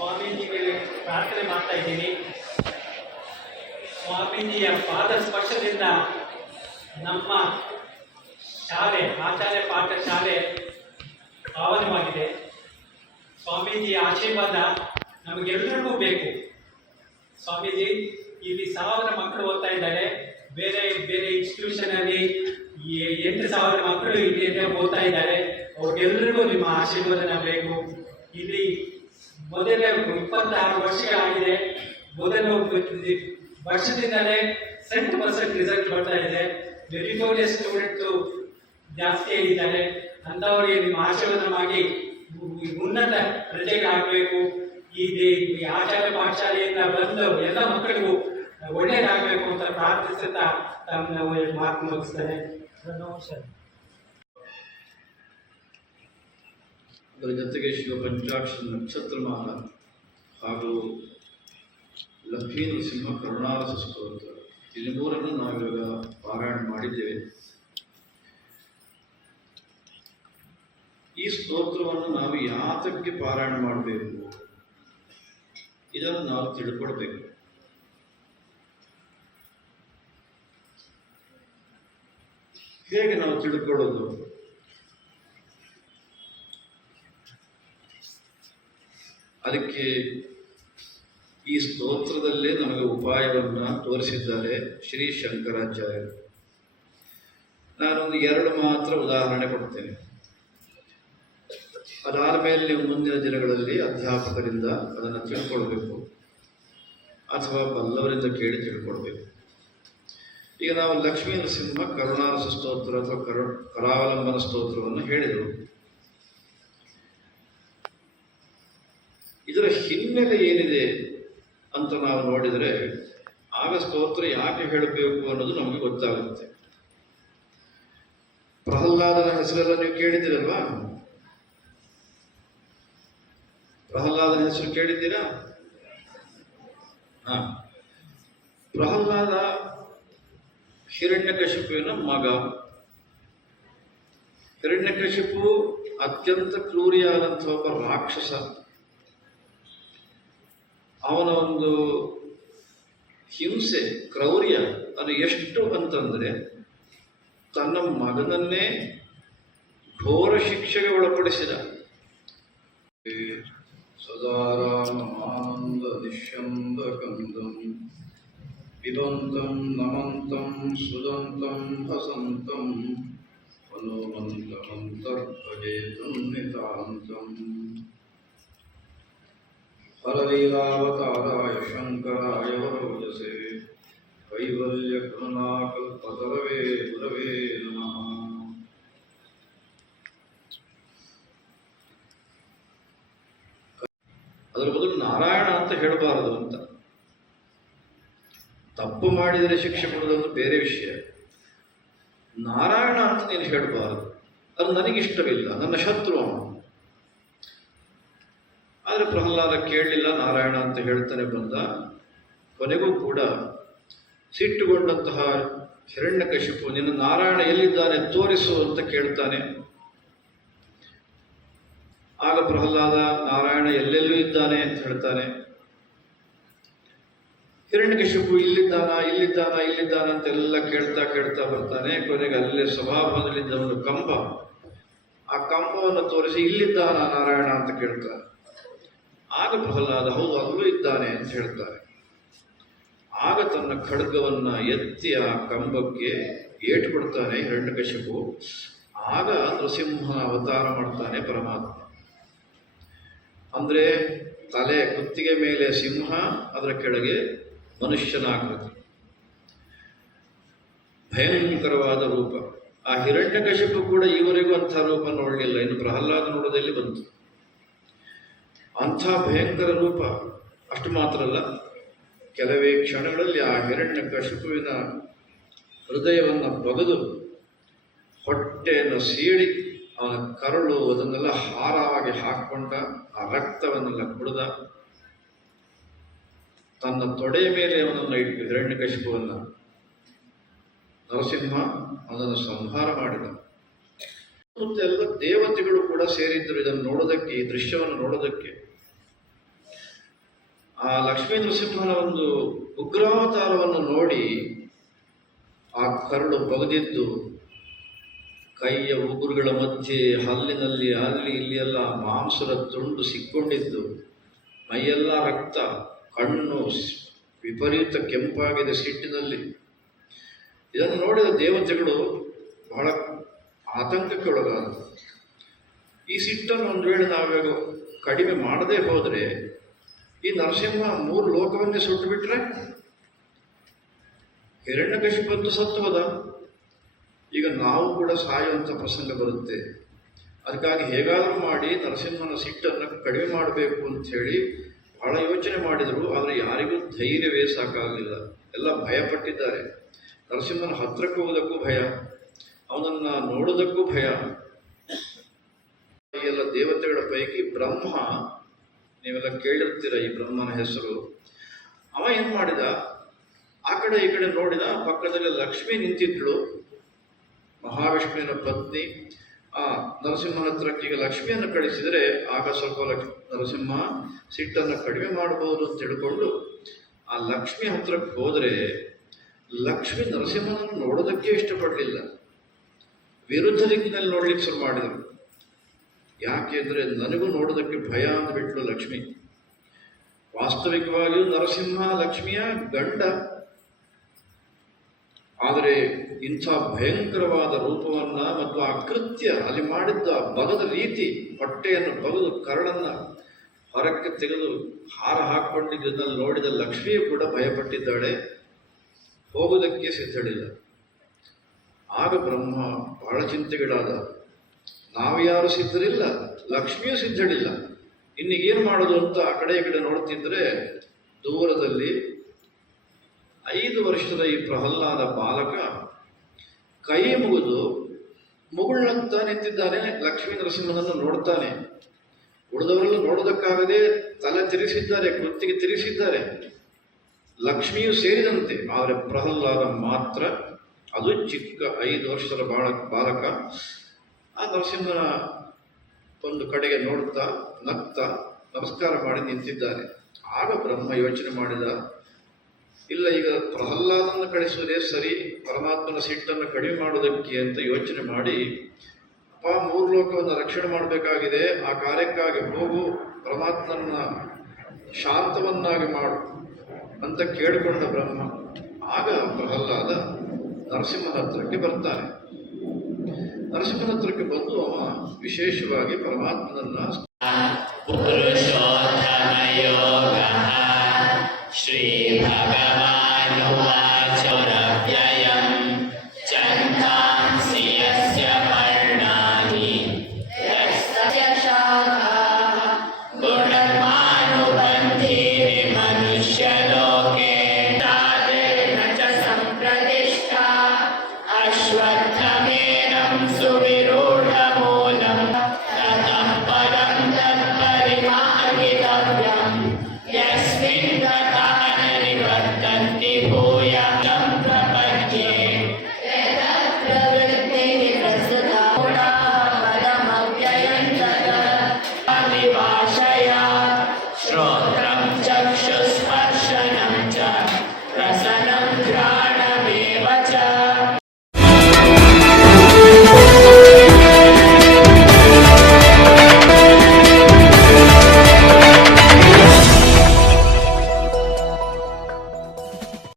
ಪ್ರಾರ್ಥನೆ ಮಾಡ್ತಾ ಇದ್ದೀನಿ. ಸ್ವಾಮೀಜಿಯ ಪಾದ ಸ್ಪರ್ಶದಿಂದ ನಮ್ಮ ಶಾಲೆ, ಆಚಾರ್ಯ ಪಾಠ ಶಾಲೆ ಪಾವನವಾಗಿದೆ ಸ್ವಾಮೀಜಿಯ ಆಶೀರ್ವಾದ ನಮಗೆಲ್ಲರಿಗೂ ಬೇಕು. ಸ್ವಾಮೀಜಿ, ಇಲ್ಲಿ ಸಾವಿರ ಮಕ್ಕಳು ಓದ್ತಾ ಇದ್ದಾರೆ. ಬೇರೆ ಬೇರೆ ಇನ್ಸ್ಟಿಟ್ಯೂಷನ್ ಅಲ್ಲಿ ಈ ಎಂಟು ಸಾವಿರ ಮಕ್ಕಳು ಇಲ್ಲಿ ಓದ್ತಾ ಇದ್ದಾರೆ. ಅವ್ರಿಗೆಲ್ಲರಿಗೂ ನಿಮ್ಮ ಆಶೀರ್ವಾದನ ಬೇಕು. ಇಲ್ಲಿ ಮೊದಲೇ ಇಪ್ಪತ್ತಾರು ವರ್ಷಗಳಾಗಿದೆ. ಮೊದಲು ವರ್ಷದಿಂದಲೇ ಸೆಂಟ್ ಪರ್ಸೆಂಟ್ ರಿಸಲ್ಟ್ ಬರ್ತಾ ಇದೆ. ಮೆರಿಟೋರಿಯಸ್ ಸ್ಟೂಡೆಂಟ್ ಜಾಸ್ತಿ ಆಗಿದ್ದಾರೆ. ಅಂಥವರಿಗೆ ನಿಮ್ಮ ಆಶೀರ್ವಾದ ಮಾಡಿ ಉನ್ನತ ಪ್ರಜೆಗಳಾಗಬೇಕು ಈ ಆಚಾರ ಪಾಠಶಾಲೆಯಿಂದ ಬಂದು ಎಲ್ಲ ಮಕ್ಕಳಿಗೂ ಒಳ್ಳೆಯದಾಗಬೇಕು ಅಂತ ಪ್ರಾರ್ಥಿಸುತ್ತಾ ತಮ್ಮ ಮಾತು ಮುಗಿಸ್ತೇನೆ. ಅದರ ಜೊತೆಗೆ ಶಿವ ಪಂಚಾಕ್ಷರ ನಕ್ಷತ್ರಮಾಲ ಹಾಗೂ ಲಕ್ಷ್ಮೀ ನರಸಿಂಹ ಕರುಣಾರಸ ಸ್ತೋತ್ರ. ಇಲ್ಲಿ ಮೂರನ್ನು ನಾವಿವಾಗ ಪಾರಾಯಣ ಮಾಡಿದ್ದೇವೆ. ಈ ಸ್ತೋತ್ರವನ್ನು ನಾವು ಯಾತಕ್ಕೆ ಪಾರಾಯಣ ಮಾಡಬೇಕು? ಇದನ್ನು ನಾವು ತಿಳ್ಕೊಳ್ಬೇಕು. ಹೇಗೆ ನಾವು ತಿಳ್ಕೊಳ್ಳೋದು? ಅದಕ್ಕೆ ಈ ಸ್ತೋತ್ರದಲ್ಲೇ ನಮಗೆ ಉಪಾಯವನ್ನು ತೋರಿಸಿದ್ದಾರೆ ಶ್ರೀ ಶಂಕರಾಚಾರ್ಯರು. ನಾನೊಂದು ಎರಡು ಮಾತ್ರ ಉದಾಹರಣೆ ಕೊಡ್ತೇನೆ. ಅದಾದ ಮೇಲೆ ನೀವು ಮುಂದಿನ ದಿನಗಳಲ್ಲಿ ಅಧ್ಯಾಪಕರಿಂದ ಅದನ್ನು ತಿಳ್ಕೊಳ್ಬೇಕು. ಅಥವಾ ಬಲ್ಲವರಿಂದ ಕೇಳಿ ತಿಳ್ಕೊಳ್ಬೇಕು. ಈಗ ನಾವು ಲಕ್ಷ್ಮೀ ನರಸಿಂಹ ಕರುಣಾರಸ ಸ್ತೋತ್ರ ಅಥವಾ ಕರು, ಕರಾವಲಂಬನ ಸ್ತೋತ್ರವನ್ನು ಹೇಳಿದರು ಹಿನ್ನೆಲೆ ಏನಿದೆ ಅಂತ ನಾವು ನೋಡಿದರೆ ಆಗ ಸ್ತೋತ್ರ ಯಾಕೆ ಹೇಳಬೇಕು ಅನ್ನೋದು ನಮಗೆ ಗೊತ್ತಾಗುತ್ತೆ. ಪ್ರಹ್ಲಾದನ ಹೆಸರೆಲ್ಲ ನೀವು ಕೇಳಿದ್ದೀರಲ್ವಾ? ಪ್ರಹ್ಲಾದನ ಹೆಸರು ಕೇಳಿದ್ದೀರಾ? ಹಾ. ಪ್ರಹ್ಲಾದ ಹಿರಣ್ಯಕಶಿಪುವಿನ ಮಗ. ಹಿರಣ್ಯಕಶಿಪು ಅತ್ಯಂತ ಕ್ರೂರಿಯಾದಂಥ ಒಬ್ಬ ರಾಕ್ಷಸ. ಅವನ ಒಂದು ಹಿಂಸೆ, ಕ್ರೌರ್ಯ, ಅದು ಎಷ್ಟು ಅಂತಂದ್ರೆ ತನ್ನ ಮಗನನ್ನೇ ಘೋರ ಶಿಕ್ಷೆಗೆ ಒಳಪಡಿಸಿದ. ಸದಾರಾಮಾನಂದ ನಿಶ್ಯಂದ ಕಂದಂ ಪಿಬಂತಂ ನಮಂತಂ ಸುದಂತಂ ಹಸಂತಂ ಹನುಮಂತಮಂತರ್ಭಜೇತಂ ನಿತಾಂತಂ ಶಂಕರಾಯ ವರೋಜಸೆ ಕೈವಲ್ಯ ಕರುಣಾಕಲ್ಪತರವೇ ಗುರವೇ ನಮಃ ಅದರ ಬದಲು ನಾರಾಯಣ ಅಂತ ಹೇಳಬಾರದು ಅಂತ. ತಪ್ಪು ಮಾಡಿದರೆ ಶಿಕ್ಷೆ ಕೊಡೋದು ಬೇರೆ ವಿಷಯ. ನಾರಾಯಣ ಅಂತ ನೀನು ಹೇಳಬಾರದು. ಅದು ನನಗಿಷ್ಟವಿಲ್ಲ, ನನ್ನ ಶತ್ರು ಅವನು. ಆದರೆ ಪ್ರಹ್ಲಾದ ಕೇಳಲಿಲ್ಲ ನಾರಾಯಣ ಅಂತ ಹೇಳ್ತಾನೆ ಬಂದ, ಕೊನೆಗೂ ಕೂಡ ಸಿಟ್ಟುಗೊಂಡಂತಹ ಹಿರಣ್ಯಕಶಿಪು ನಿನ್ನ ನಾರಾಯಣ ಎಲ್ಲಿದ್ದಾನೆ, ತೋರಿಸು ಅಂತ ಕೇಳ್ತಾನೆ. ಆಗ ಪ್ರಹ್ಲಾದ, ನಾರಾಯಣ ಎಲ್ಲೆಲ್ಲೂ ಇದ್ದಾನೆ ಅಂತ ಹೇಳ್ತಾನೆ. ಹಿರಣ್ಯಕಶಿಪು ಇಲ್ಲಿದ್ದಾನ ಇಲ್ಲಿದ್ದಾನ ಇಲ್ಲಿದ್ದಾನ ಅಂತೆಲ್ಲ ಕೇಳ್ತಾ ಕೇಳ್ತಾ ಬರ್ತಾನೆ. ಕೊನೆಗೆ ಅಲ್ಲೇ ಸಭಾಭವನದಲ್ಲಿದ್ದ ಒಂದು ಕಂಬ. ಆ ಕಂಬವನ್ನು ತೋರಿಸಿ ಇಲ್ಲಿದ್ದಾನ ನಾರಾಯಣ ಅಂತ ಕೇಳ್ತಾನೆ. ಆಗ ಪ್ರಹ್ಲಾದ ಹೌದು ಅಲ್ಲೂ ಇದ್ದಾನೆ ಅಂತ ಹೇಳ್ತಾರೆ. ಆಗ ತನ್ನ ಖಡ್ಗವನ್ನ ಎತ್ತಿ ಆ ಕಂಬಕ್ಕೆ ಏಟು ಕೊಡ್ತಾನೆ ಹಿರಣ್ಯಕಶಿಪು ಆಗ ನೃಸಿಂಹ ಅವತಾರ ಮಾಡ್ತಾನೆ ಪರಮಾತ್ಮ. ಅಂದ್ರೆ ತಲೆ ಕುತ್ತಿಗೆ ಮೇಲೆ ಸಿಂಹ, ಅದರ ಕೆಳಗೆ ಮನುಷ್ಯನ ಆಕೃತಿ ಭಯಂಕರವಾದ ರೂಪ. ಆ ಹಿರಣ್ಯಕಶಿಪು ಕೂಡ ಈವರೆಗೂ ಅಂಥ ರೂಪ ನೋಡಲಿಲ್ಲ. ಇನ್ನು ಪ್ರಹ್ಲಾದ ನೋಡೋದಲ್ಲಿ ಬಂತು? ಅಂಥ ಭಯಂಕರ ರೂಪ. ಅಷ್ಟು ಮಾತ್ರ ಅಲ್ಲ, ಕೆಲವೇ ಕ್ಷಣಗಳಲ್ಲಿ ಆ ಹಿರಣ್ಯ ಕಶುಪುವಿನ ಹೃದಯವನ್ನು ಬಗೆದು ಹೊಟ್ಟೆಯನ್ನು ಸೀಳಿ ಅವನ ಕರಳು ಅದನ್ನೆಲ್ಲ ಹಾರವಾಗಿ ಹಾಕೊಂಡ ಆ ರಕ್ತವನ್ನೆಲ್ಲ ಕುಡಿದ. ತನ್ನ ತೊಡೆಯ ಮೇಲೆ ಅವನನ್ನು ಇಟ್ಟು ಹಿರಣ್ಯ ಕಶುಪುವನ್ನು ನರಸಿಂಹ ಅದನ್ನು ಸಂಹಾರ ಮಾಡಿದ. ಎಲ್ಲ ದೇವತೆಗಳು ಕೂಡ ಸೇರಿದ್ದರು ಇದನ್ನು ನೋಡೋದಕ್ಕೆ, ಈ ದೃಶ್ಯವನ್ನು ನೋಡೋದಕ್ಕೆ. ಆ ಲಕ್ಷ್ಮೀ ನರಸಿಂಹನ ಒಂದು ಉಗ್ರಾವತಾರವನ್ನು ನೋಡಿ ಆ ಕರಳು ಬಗೆದಿದ್ದು, ಕೈಯ ಉಗುರುಗಳ ಮಧ್ಯೆ, ಹಲ್ಲಿನಲ್ಲಿ, ಅಲ್ಲಿ, ಇಲ್ಲಿ ಎಲ್ಲ ಮಾಂಸದ ತುಂಡು ಸಿಕ್ಕೊಂಡಿದ್ದು, ಮೈಯೆಲ್ಲ ರಕ್ತ, ಕಣ್ಣು ವಿಪರೀತ ಕೆಂಪಾಗಿದೆ ಸಿಟ್ಟಿನಲ್ಲಿ. ಇದನ್ನು ನೋಡಿದ ದೇವತೆಗಳು ಬಹಳ ಆತಂಕಕ್ಕೆ ಒಳಗಾದ ಈ ಸಿಟ್ಟನ್ನು ಒಂದು ವೇಳೆ ನಾವೇಗ ಕಡಿಮೆ ಮಾಡದೇ ಹೋದರೆ, ಈ ನರಸಿಂಹ ಮೂರು ಲೋಕವನ್ನೇ ಸುಟ್ಟು ಬಿಟ್ರೆ ಹಿರಣ್ಯಕಶಿಪಂತು ಸತ್ತು ಹೋದ ಈಗ ನಾವು ಕೂಡ ಸಾಯುವಂಥ ಪ್ರಸಂಗ ಬರುತ್ತೆ. ಅದಕ್ಕಾಗಿ ಹೇಗಾದರೂ ಮಾಡಿ ನರಸಿಂಹನ ಸಿಟ್ಟನ್ನು ಕಡಿಮೆ ಮಾಡಬೇಕು ಅಂತ ಹೇಳಿ ಬಹಳ ಯೋಚನೆ ಮಾಡಿದರು, ಆದರೆ ಯಾರಿಗೂ ಧೈರ್ಯವೇ ಸಾಕಾಗಲಿಲ್ಲ. ಎಲ್ಲ ಭಯಪಟ್ಟಿದ್ದಾರೆ. ನರಸಿಂಹನ ಹತ್ತಿರಕ್ಕೆ ಹೋಗೋದಕ್ಕೂ ಭಯ. ಅವನನ್ನು ನೋಡೋದಕ್ಕೂ ಭಯ. ಎಲ್ಲ ದೇವತೆಗಳ ಪೈಕಿ ಬ್ರಹ್ಮ, ನೀವೆಲ್ಲ ಕೇಳಿರ್ತೀರ ಈ ಬ್ರಹ್ಮನ ಹೆಸರು. ಅವ ಏನು ಮಾಡಿದ? ಆ ಕಡೆ ಈ ಕಡೆ ನೋಡಿದ, ಪಕ್ಕದಲ್ಲಿ ಲಕ್ಷ್ಮಿ ನಿಂತಿದ್ಳು. ಮಹಾವಿಷ್ಣುವಿನ ಪತ್ನಿ, ಆ ನರಸಿಂಹನ ಹತ್ರಕ್ಕೆ ಈಗ ಲಕ್ಷ್ಮಿಯನ್ನು ಕಳಿಸಿದರೆ ಆಗ ಸ್ವಲ್ಪ ನರಸಿಂಹ ಸಿಟ್ಟನ್ನು ಕಡಿಮೆ ಮಾಡಬಹುದು ಅಂತ ತಿಳ್ಕೊಂಡು ಆ ಲಕ್ಷ್ಮಿ ಹತ್ರಕ್ಕೆ ಹೋದರೆ ಲಕ್ಷ್ಮಿ ನರಸಿಂಹನನ್ನು ನೋಡೋದಕ್ಕೆ ಇಷ್ಟಪಡಲಿಲ್ಲ. ವಿರುದ್ಧ ದಿಕ್ಕಿನಲ್ಲಿ ನೋಡ್ಲಿಕ್ಕೆ ಶುರು ಮಾಡಿದರು. ಯಾಕೆ ಅಂದರೆ ನನಗೂ ನೋಡೋದಕ್ಕೆ ಭಯ ಅಂದ್ಬಿಟ್ಲು ಲಕ್ಷ್ಮಿ. ವಾಸ್ತವಿಕವಾಗಿಯೂ ನರಸಿಂಹ ಲಕ್ಷ್ಮಿಯ ಗಂಡ. ಆದರೆ ಇಂಥ ಭಯಂಕರವಾದ ರೂಪವನ್ನು ಮತ್ತು ಆ ಕೃತ್ಯ ಅಲ್ಲಿ ಮಾಡಿದ್ದ ಬಗದ ರೀತಿ, ಹೊಟ್ಟೆಯನ್ನು ಬಗದು ಕರಳನ್ನ ಹೊರಕ್ಕೆ ತೆಗೆದು ಹಾರ ಹಾಕೊಂಡಿದ್ದನ್ನು ನೋಡಿದ ಲಕ್ಷ್ಮಿಯು ಕೂಡ ಭಯಪಟ್ಟಿದ್ದಾಳೆ. ಹೋಗುವುದಕ್ಕೆ ಸಿದ್ಧಳಿಲ್ಲ. ಆಗ ಬ್ರಹ್ಮ ಬಹಳ ಚಿಂತೆಗಳಾದ. ನಾವು ಯಾರು ಸಿದ್ಧರಿಲ್ಲ, ಲಕ್ಷ್ಮಿಯೂ ಸಿದ್ಧಳಿಲ್ಲ. ಇನ್ನು ಏನು ಮಾಡೋದು ಅಂತ ಆ ಕಡೆ ಈ ಕಡೆ ನೋಡ್ತಿದ್ರೆ ದೂರದಲ್ಲಿ ಐದು ವರ್ಷದ ಈ ಪ್ರಹ್ಲಾದ ಬಾಲಕ ಕೈ ಮುಗಿದು ಮುಗುಳ್ನಂತ ನಿಂತಿದ್ದಾನೆ, ಲಕ್ಷ್ಮೀ ನರಸಿಂಹನನ್ನು ನೋಡ್ತಾನೆ. ಉಳಿದವರೆಲ್ಲ ನೋಡೋದಕ್ಕಾಗದೆ ತಲೆ ತಿರುಗಿಸಿದ್ದಾರೆ, ಕುತ್ತಿಗೆ ತಿರುಗಿಸಿದ್ದಾರೆ. ಲಕ್ಷ್ಮಿಯು ಸೇರಿದಂತೆ, ಆದರೆ ಪ್ರಹ್ಲಾದ ಮಾತ್ರ ಅದು ಚಿಕ್ಕ ಐದು ವರ್ಷದ ಬಾಳ ಬಾಲಕ. ಆ ನರಸಿಂಹನ ಒಂದು ಕಡೆಗೆ ನೋಡುತ್ತಾ ನಗ್ತಾ ನಮಸ್ಕಾರ ಮಾಡಿ ನಿಂತಿದ್ದಾನೆ ಆಗ ಬ್ರಹ್ಮ ಯೋಚನೆ ಮಾಡಿದ, ಇಲ್ಲ, ಈಗ ಪ್ರಹ್ಲಾದನ್ನು ಕಳಿಸುವುದೇ ಸರಿ, ಪರಮಾತ್ಮನ ಸಿಟ್ಟನ್ನು ಕಡಿಮೆ ಮಾಡೋದಕ್ಕೆ ಅಂತ ಯೋಚನೆ ಮಾಡಿ, ಅಪ್ಪ, ಮೂರು ಲೋಕವನ್ನು ರಕ್ಷಣೆ ಮಾಡಬೇಕಾಗಿದೆ, ಆ ಕಾರ್ಯಕ್ಕಾಗಿ ಹೋಗು ಪರಮಾತ್ಮನ ಶಾಂತವನ್ನಾಗಿ ಮಾಡು ಅಂತ ಕೇಳಿಕೊಂಡ ಬ್ರಹ್ಮ. ಆಗ ಪ್ರಹ್ಲಾದ ನರಸಿಂಹನ ಹತ್ರಕ್ಕೆ ಬರ್ತಾರೆ. ನರಸಿಂಹನ ಹತ್ರಕ್ಕೆ ಬಂದು ಅವ ವಿಶೇಷವಾಗಿ ಪರಮಾತ್ಮನನ್ನ ಶ್ರೀ ಭಗವಾನ್